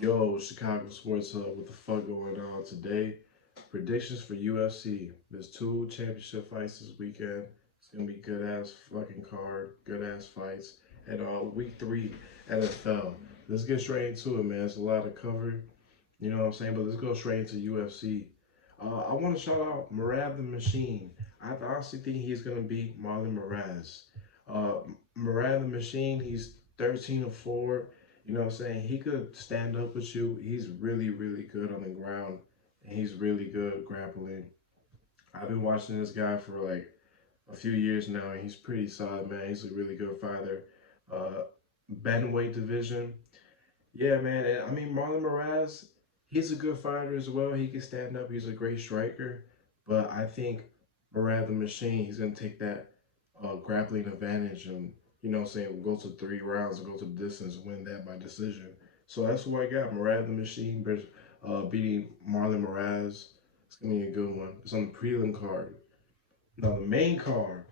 Yo, Chicago Sports Hub, what the fuck going on today? Predictions for UFC. There's two championship fights this weekend. It's gonna be good ass fucking card, good ass fights. And week three NFL. Let's get straight into it, man. It's a lot to cover, you know what I'm saying? But let's go straight into UFC. I want to shout out Murad the Machine. I honestly think he's gonna beat Marlon Moraes. Uh, Murad the Machine, he's 13-4. You know what I'm saying? He could stand up with you. He's really, really good on the ground, and he's really good grappling. I've been watching this guy for like a few years now, and he's pretty solid, man. He's a really good fighter. Uh, Bantamweight division, yeah, man. And I mean, Marlon Moraes, he's a good fighter as well. He can stand up. He's a great striker. But I think Murad the Machine, he's gonna take that grappling advantage and what I'm saying, go to 3 rounds and go to the distance and win that by decision. So that's who I got. Murad the Machine beating Marlon Moraes. It's gonna be a good one. It's on the prelim card. Now the main card.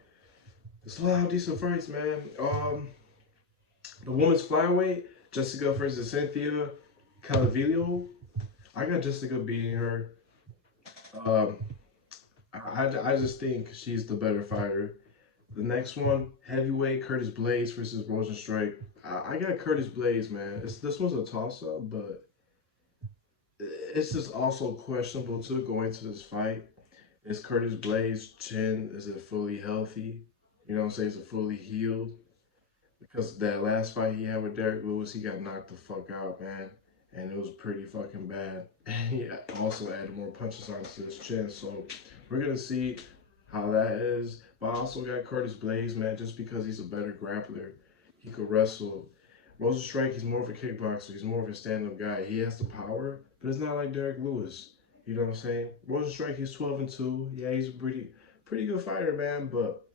There's a lot of decent fights, man. The women's flyweight, Jessica versus Cynthia Calavillo. I got Jessica beating her. Um, I just think she's the better fighter. The next one, heavyweight, Curtis Blades versus Rosenstrike. I got Curtis Blades, man. This one's a toss up, but it's just also questionable too going into this fight. Is Curtis Blades' chin, is it fully healthy? You know what I'm saying? Is it fully healed? Because that last fight he had with Derek Lewis, he got knocked the fuck out, man. And it was pretty fucking bad. And he also added more punches onto his chin. So we're gonna see how that is. But I also got Curtis Blaze, man, just because he's a better grappler. He could wrestle. Rosenstrike, he's more of a kickboxer. He's more of a stand-up guy. He has the power, but it's not like Derek Lewis. You know what I'm saying? Rosenstrike, he's 12-2. Yeah, he's a pretty good fighter, man. But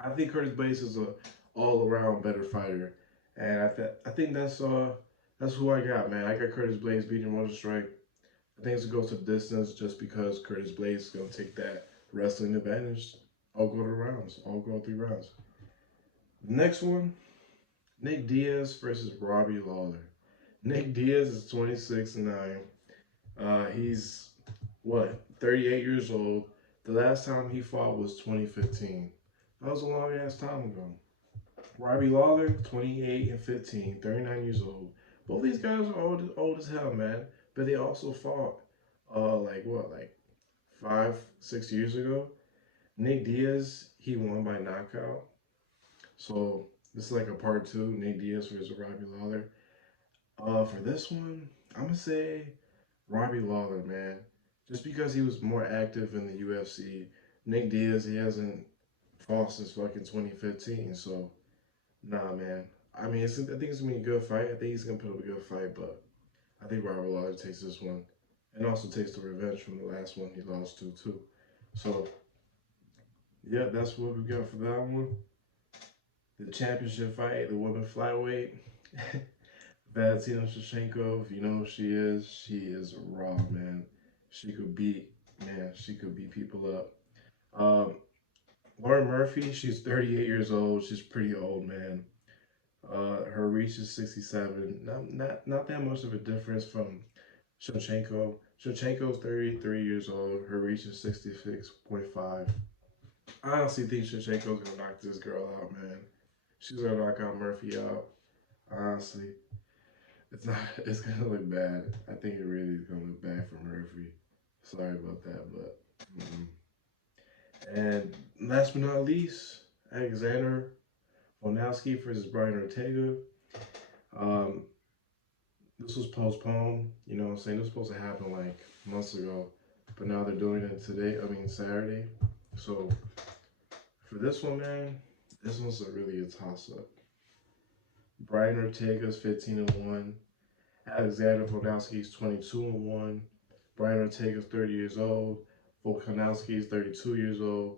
I think Curtis Blaze is a all-around better fighter, and I think that's who I got, man. I got Curtis Blaze beating Rosenstrike. I think it's gonna go to the distance just because Curtis Blaze is gonna take that wrestling advantage. I'll go to rounds. I'll go 3 rounds. The next one, Nick Diaz versus Robbie Lawler. Nick Diaz is 26-9. He's what 38 years old. The last time he fought was 2015. That was a long ass time ago. Robbie Lawler, 28 and 15, 39 years old. Both these guys are old as hell, man. But they also fought, like 5, 6 years ago. Nick Diaz, he won by knockout. So this is like a part two. Nick Diaz versus Robbie Lawler. For this one, I'm gonna say Robbie Lawler, man. Just because he was more active in the UFC. Nick Diaz, he hasn't fought since fucking 2015. So nah, man. I mean, I think it's gonna be a good fight. I think he's gonna put up a good fight, but I think Robert Lawler takes this one, and also takes the revenge from the last one he lost to too. So yeah, that's what we got for that one. The championship fight, the women flyweight. Valentina Shevchenko, if you know who she is raw, man. She could beat, man, she could beat people up. Um, Lauren Murphy, she's 38 years old. She's pretty old, man. Her reach is 67. Not that much of a difference from Shevchenko. Shevchenko's 33 years old. Her reach is 66.5. I honestly think Shevchenko's gonna knock this girl out, man. She's gonna knock out Murphy out. Honestly, it's not. It's gonna look bad. I think it really is gonna look bad for Murphy. Sorry about that, but. Mm. And last but not least, Alexander Wilnowski versus Brian Ortega. Um, this was postponed. You know what I'm saying? This was supposed to happen like months ago, but now they're doing it today. I mean Saturday. So for this one, man, this one's really a toss up. Brian Ortega's 15-1. Alexander Volkanovski's 22-1. Brian Ortega's 30 years old. Volkanovski's 32 years old.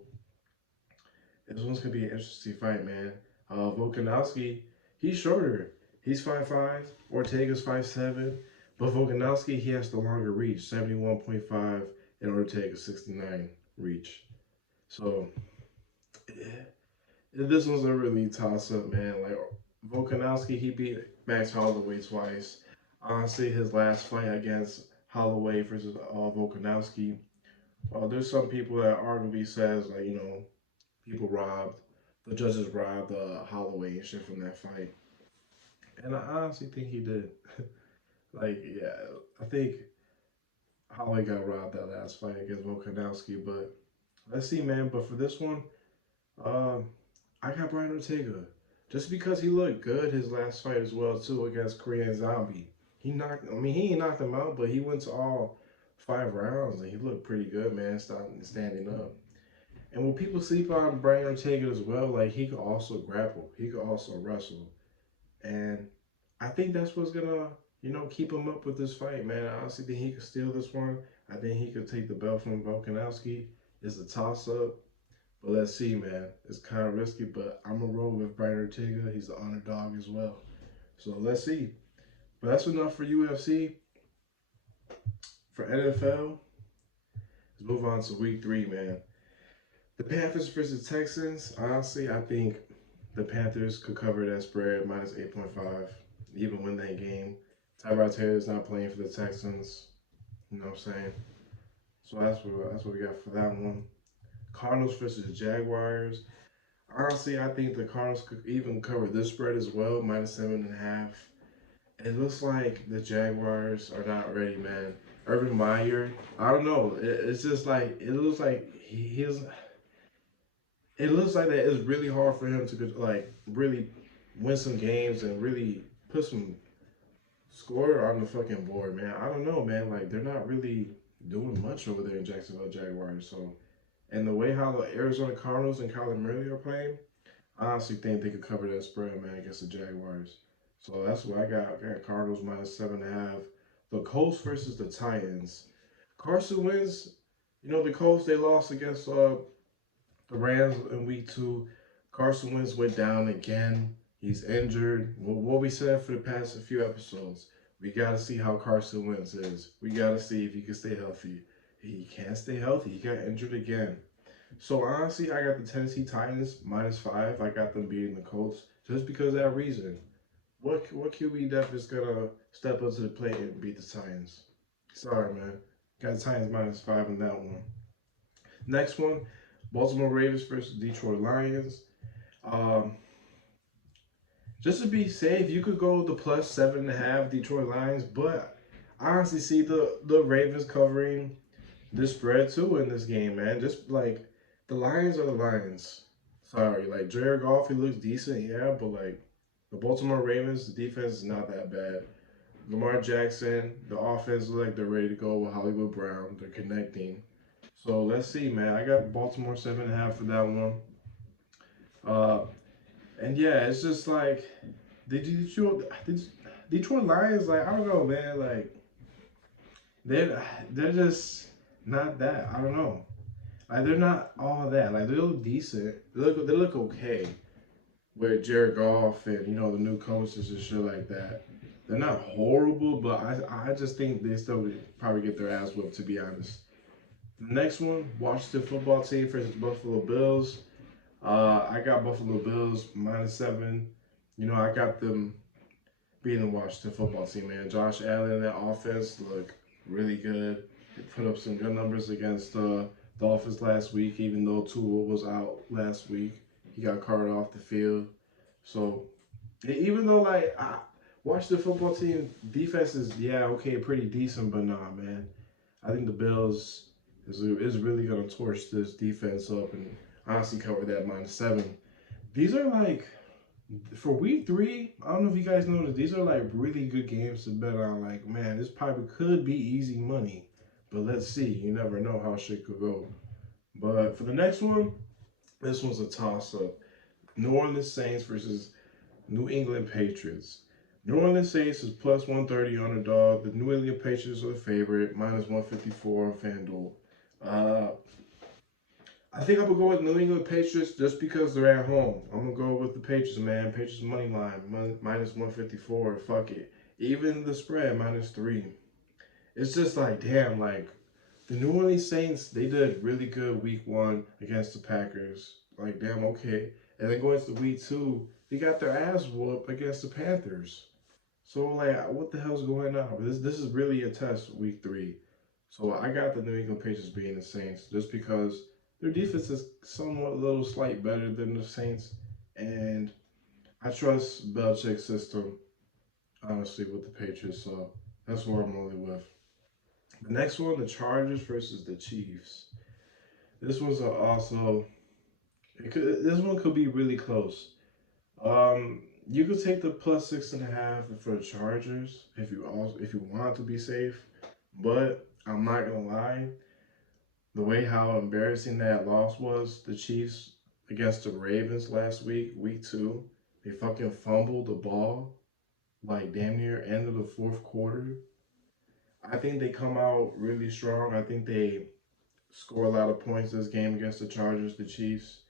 This one's gonna be an interesting fight, man. Volkanovski, he's shorter. He's 5'5". Ortega's 5'7". But Volkanovski, he has the longer reach, 71.5, and Ortega 69 reach. So this one's a really toss up, man. Like Volkanovski, he beat Max Holloway twice. Honestly, his last fight against Holloway versus Volkanovski, there's some people that arguably says like people robbed, the judges robbed Holloway and shit from that fight, and I honestly think he did. Like, yeah, I think Holloway got robbed that last fight against Volkanovski, but let's see, man. But for this one, um, I got Brian Ortega. Just because he looked good his last fight as well too against Korean Zombie. He ain't knocked him out, but he went to all 5 rounds and he looked pretty good, man, standing up. And when people sleep on Brian Ortega as well, like he could also grapple, he could also wrestle. And I think that's what's gonna, keep him up with this fight, man. I honestly think he could steal this one. I think he could take the belt from Volkanovski. It's a toss up. But let's see, man. It's kind of risky, but I'm going to roll with Brian Ortega. He's the underdog as well. So let's see. But that's enough for UFC. For NFL, let's move on to week 3, man. The Panthers versus Texans. Honestly, I think the Panthers could cover that spread minus 8.5, even win that game. Tyrod Taylor's not playing for the Texans. You know what I'm saying? So that's what we got for that one. Cardinals versus the Jaguars. Honestly, I think the Cardinals could even cover this spread as well, minus 7.5. It looks like the Jaguars are not ready, man. Urban Meyer, I don't know. It's just like it looks like he's. It looks like that it's really hard for him to like really win some games and really put some score on the fucking board, man. I don't know, man. Like they're not really doing much over there in Jacksonville Jaguars. So, and the way how the Arizona Cardinals and Kyler Murray are playing, I honestly think they could cover that spread, man, against the Jaguars. So that's what I got. I got Cardinals minus 7.5. The Colts versus the Titans. Carson Wentz, the Colts they lost against the Rams in week 2. Carson Wentz went down again. He's injured. What we said for the past few episodes, we got to see how Carson Wentz is. We got to see if he can stay healthy. He can't stay healthy. He got injured again. So honestly, I got the Tennessee Titans minus 5. I got them beating the Colts just because of that reason. What QB depth is gonna step up to the plate and beat the Titans? Sorry, man. Got the Titans minus 5 in that one. Next one, Baltimore Ravens versus Detroit Lions. Um, just to be safe, you could go the plus 7.5 Detroit Lions, but I honestly see the Ravens covering this spread too in this game, man. Just like the Lions are the Lions. Sorry, like Jared Goff, he looks decent, yeah, but like the Baltimore Ravens, the defense is not that bad. Lamar Jackson, the offense looks like they're ready to go with Hollywood Brown. They're connecting. So let's see, man. I got Baltimore 7.5 for that one. Uh, and yeah, it's just like the Detroit Lions, like I don't know, man. Like they're just not that. I don't know. Like they're not all that. Like they look decent. They look okay with Jared Goff and the new coaches and shit like that. They're not horrible, but I just think they still probably get their ass whipped, to be honest. The next one, Washington football team versus Buffalo Bills. I got Buffalo Bills minus 7. I got them beating the Washington football team, man. Josh Allen and that offense look really good. They put up some good numbers against the Dolphins last week, even though Tua was out last week. He got carted off the field. So, even though, like, I watch the football team defense is, yeah, okay, pretty decent, but nah, man. I think the Bills is really going to torch this defense up and honestly cover that minus 7. These are like, for week 3, I don't know if you guys noticed, these are like really good games to bet on. Like, man, this probably could be easy money, but let's see. You never know how shit could go. But for the next one, this one's a toss-up. New Orleans Saints versus New England Patriots. New Orleans Saints is plus 130 underdog. The New England Patriots are the favorite, minus 154 on FanDuel. I think I'm going to go with New England Patriots just because they're at home. I'm going to go with the Patriots, man. Patriots money line, minus 154. Fuck it. Even the spread, minus 3. It's just like, damn, like, the New Orleans Saints, they did really good week 1 against the Packers. Like, damn, okay. And then going to week 2, they got their ass whooped against the Panthers. So like, what the hell's going on? This is really a test week 3. So I got the New England Patriots being the Saints just because their defense is somewhat a little slight better than the Saints, and I trust Belichick's system honestly with the Patriots. So that's what I'm rolling with. The next one, the Chargers versus the Chiefs. This one's also this one could be really close. You could take the plus 6.5 for the Chargers if you want to be safe, but I'm not gonna lie, the way how embarrassing that loss was, the Chiefs against the Ravens last week, week 2, they fucking fumbled the ball like damn near end of the fourth quarter. I think they come out really strong. I think they score a lot of points this game against the Chargers, the Chiefs.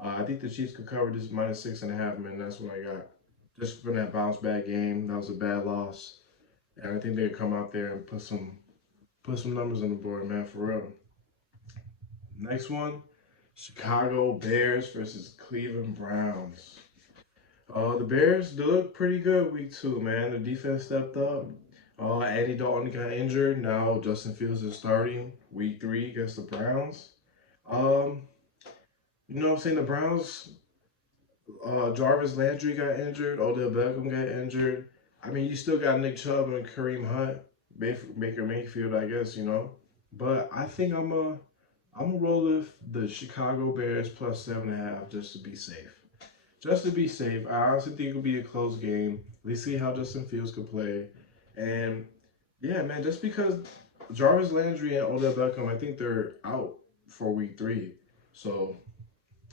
I think the Chiefs could cover this minus 6.5, man. That's what I got. Just for that bounce back game, that was a bad loss, and I think they could come out there and put some numbers on the board, man, for real. Next one, Chicago Bears versus Cleveland Browns. The Bears, they look pretty good week 2, man. The defense stepped up. Andy Dalton got injured. Now Justin Fields is starting week 3 against the Browns. Um, you know what I'm saying? The Browns, Jarvis Landry got injured. Odell Beckham got injured. I mean, you still got Nick Chubb and Kareem Hunt, Baker Mayfield, I guess, you know. But I think I'm gonna roll with the Chicago Bears plus 7.5 just to be safe. Just to be safe, I honestly think it'll be a close game. Let's see how Justin Fields could play. And yeah, man, just because Jarvis Landry and Odell Beckham, I think they're out for week 3. So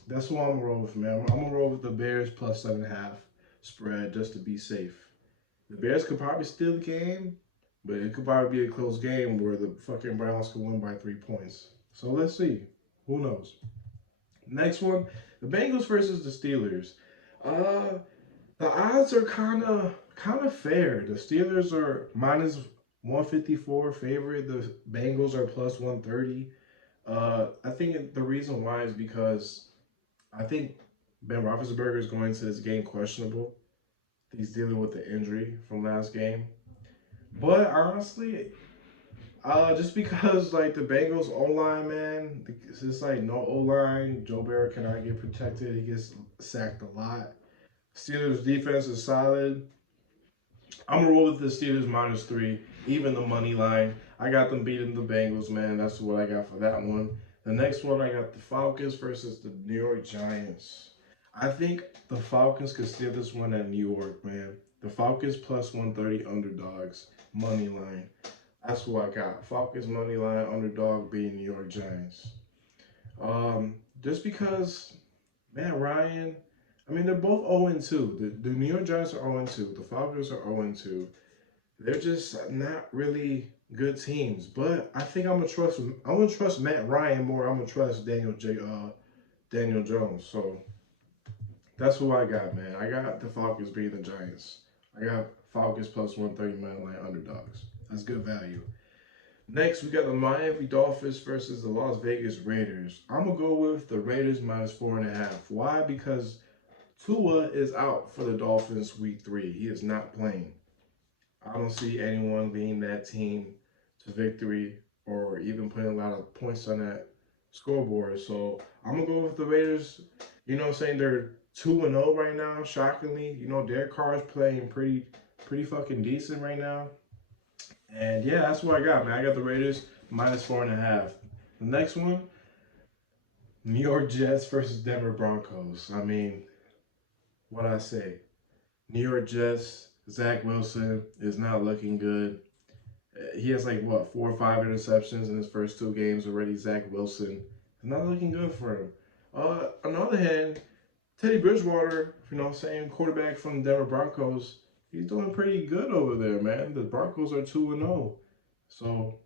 that's what I'm gonna roll with, man. I'm gonna roll with the Bears plus 7.5 spread just to be safe. The Bears could probably steal the game, but it could probably be a close game where the fucking Browns could win by 3 points. So let's see. Who knows? Next one, the Bengals versus the Steelers. Uh, the odds are kind of fair. The Steelers are minus 154 favorite. The Bengals are plus 130. I think the reason why is because I think Ben Roethlisberger is going to this game questionable. He's dealing with the injury from last game. But honestly, just because like the Bengals O line, man, it's just like no O line. Joe Barry cannot get protected. He gets sacked a lot. Steelers defense is solid. I'm gonna roll with the Steelers minus 3, even the money line. I got them beating the Bengals, man. That's what I got for that one. The next one, I got the Falcons versus the New York Giants. I think the Falcons could steal this one at New York, man. The Falcons plus 130 underdogs, money line. That's what I got. Falcons money line underdog beating New York Giants. Just because, man, Ryan. I mean, they're both 0-2. The New York Giants are 0-2. The Falcons are 0-2. They're just not really good teams. But I think I'm gonna trust Matt Ryan more. I'm gonna trust Daniel Jones. So that's who I got, man. I got the Falcons beating the Giants. I got Falcons plus 130 money line underdogs. That's good value. Next, we got the Miami Dolphins versus the Las Vegas Raiders. I'm gonna go with the Raiders minus 4.5. Why? Because Tua is out for the Dolphins week 3. He is not playing. I don't see anyone leading that team to victory or even putting a lot of points on that scoreboard. So I'm gonna go with the Raiders. You know what I'm saying? They're 2-0 right now, shockingly. You know, Derek Carr is playing pretty fucking decent right now. And yeah, that's what I got, man. I got the Raiders minus 4.5. The next one, New York Jets versus Denver Broncos. I mean, what I say? New York Jets, Zach Wilson is not looking good. He has like what 4 or 5 interceptions in his first 2 games already. Zach Wilson is not looking good for him. On the other hand, Teddy Bridgewater, you know what I'm saying, quarterback from the Denver Broncos, he's doing pretty good over there, man. The Broncos are 2-0. So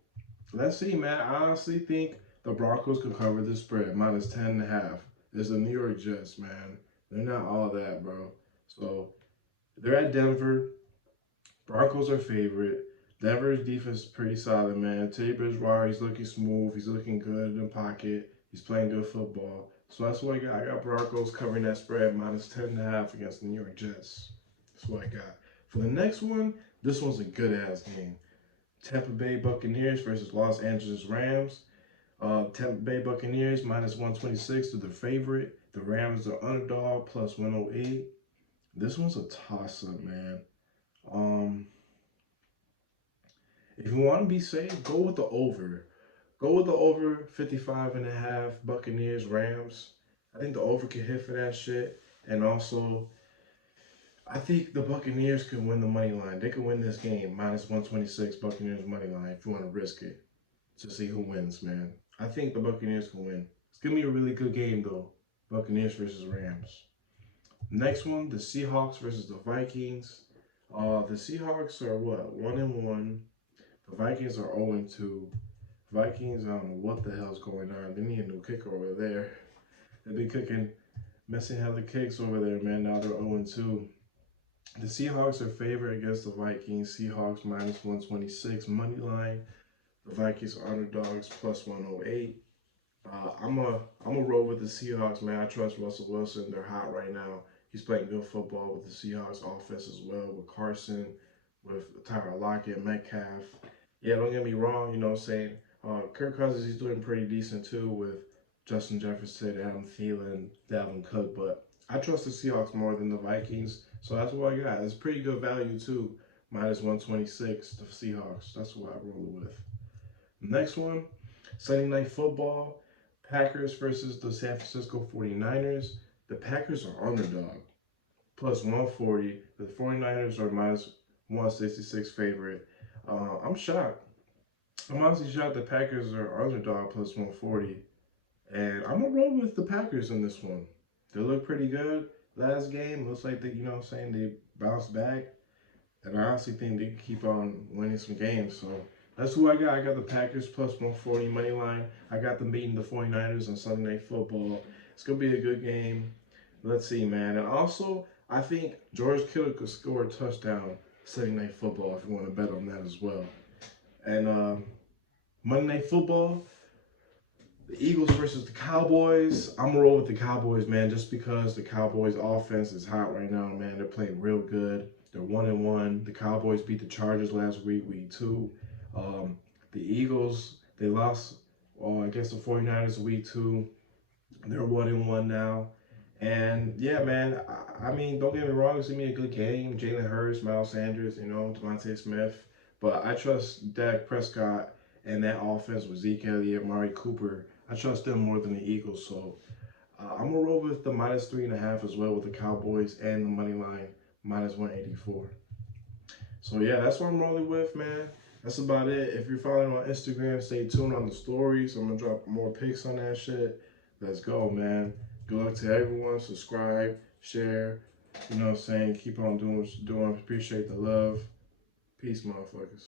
let's see, man. I honestly think the Broncos could cover this spread minus 10.5. It's the New York Jets, man. They're not all that, bro. So they're at Denver. Broncos are favorite. Denver's defense is pretty solid, man. Teddy Bridgewater, he's looking smooth. He's looking good in the pocket. He's playing good football. So that's what I got. I got Broncos covering that spread minus 10.5 against the New York Jets. That's what I got. For the next one, this one's a good ass game. Tampa Bay Buccaneers versus Los Angeles Rams. Tampa Bay Buccaneers minus 126 to the favorite. The Rams are underdog plus 108. This one's a toss up, man. Um, if you want to be safe, go with the over. Go with the over 55.5 Buccaneers Rams. I think the over can hit for that shit. And also, I think the Buccaneers can win the money line. They can win this game minus 126 Buccaneers money line if you want to risk it to see who wins, man. I think the Buccaneers can win. It's gonna be a really good game though. Buccaneers versus Rams. Next one, the Seahawks versus the Vikings. The Seahawks are what? 1-1. The Vikings are 0-2. Vikings, I don't know what the hell's going on. They need a new kicker over there. They've been cooking, messing hella kicks over there, man. Now they're 0-2. The Seahawks are favored against the Vikings. Seahawks minus 126 money line. The Vikings are underdogs plus 108. I'm a roll with the Seahawks, man. I trust Russell Wilson. They're hot right now. He's playing good football with the Seahawks offense as well, with Carson, with Tyler Lockett, Metcalf. Yeah, don't get me wrong, you know what I'm saying? Kirk Cousins, he's doing pretty decent too with Justin Jefferson, Adam Thielen, Dalvin Cook, but I trust the Seahawks more than the Vikings, so that's what I got. It's pretty good value too, minus 126, the Seahawks. That's what I roll with. Next one, Sunday Night Football, Packers versus the San Francisco 49ers. The Packers are underdog, plus 140. The 49ers are minus 166 favorite. I'm shocked. I'm honestly shocked the Packers are underdog plus 140. And I'm going to roll with the Packers in this one. They look pretty good. Last game, looks like they, you know what I'm saying, they bounced back. And I honestly think they can keep on winning some games. So that's who I got. I got the Packers plus 140 money line. I got them beating the 49ers on Sunday Night Football. It's going to be a good game. Let's see, man. And also, I think George Kittle could score a touchdown Sunday Night Football if you want to bet on that as well. And Monday Night Football, the Eagles versus the Cowboys. I'm going to roll with the Cowboys, man, just because the Cowboys offense is hot right now, man. They're playing real good. They're 1-1. The Cowboys beat the Chargers last week, week 2. The Eagles, they lost against the 49ers week 2. They're 1-1 now. And yeah, man, I mean, don't get me wrong, it's going to be a good game. Jalen Hurts, Miles Sanders, you know, Devontae Smith. But I trust Dak Prescott and that offense with Zeke Elliott, Mari Cooper. I trust them more than the Eagles. So I'm going to roll with the minus 3.5 as well with the Cowboys and the money line minus 184. So yeah, that's what I'm rolling with, man. That's about it. If you're following on Instagram, stay tuned on the stories. I'm going to drop more pics on that shit. Let's go, man. Good luck to everyone. Subscribe, share. You know what I'm saying? Keep on doing what you're doing. Appreciate the love. Peace, motherfuckers.